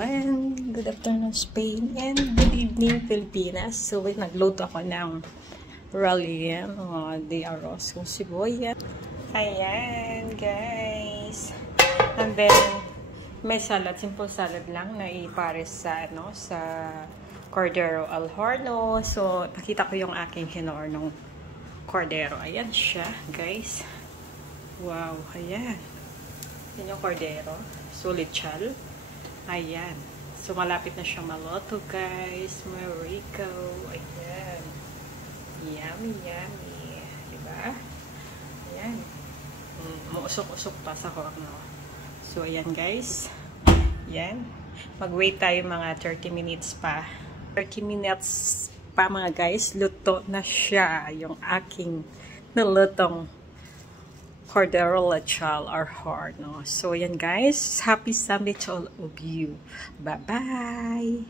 everyone! Good afternoon Spain and good evening Pilipinas. So nagluto ako ng Rallian de arroz kung siboya. Ayan guys. And then may salad, simple salad lang na ipares sa sa Cordero al Horno. So nakita ko yung aking hinornong Cordero. Ayan siya guys. Wow, ayan. Yan yung Cordero. Sulit chal. Ayan. So, malapit na siyang maloto, guys. Marico. Ayan. Yummy, yummy. Diba? Ayan. Muusok-usok pa sa horno. So, ayan, guys. Ayan. Mag-wait tayo mga 30 minutes pa. 30 minutes pa, mga guys. Luto na siya. Yung aking nalutong Cordero Lechal or Horno. So, yan guys. Happy Sunday to all of you. Bye-bye!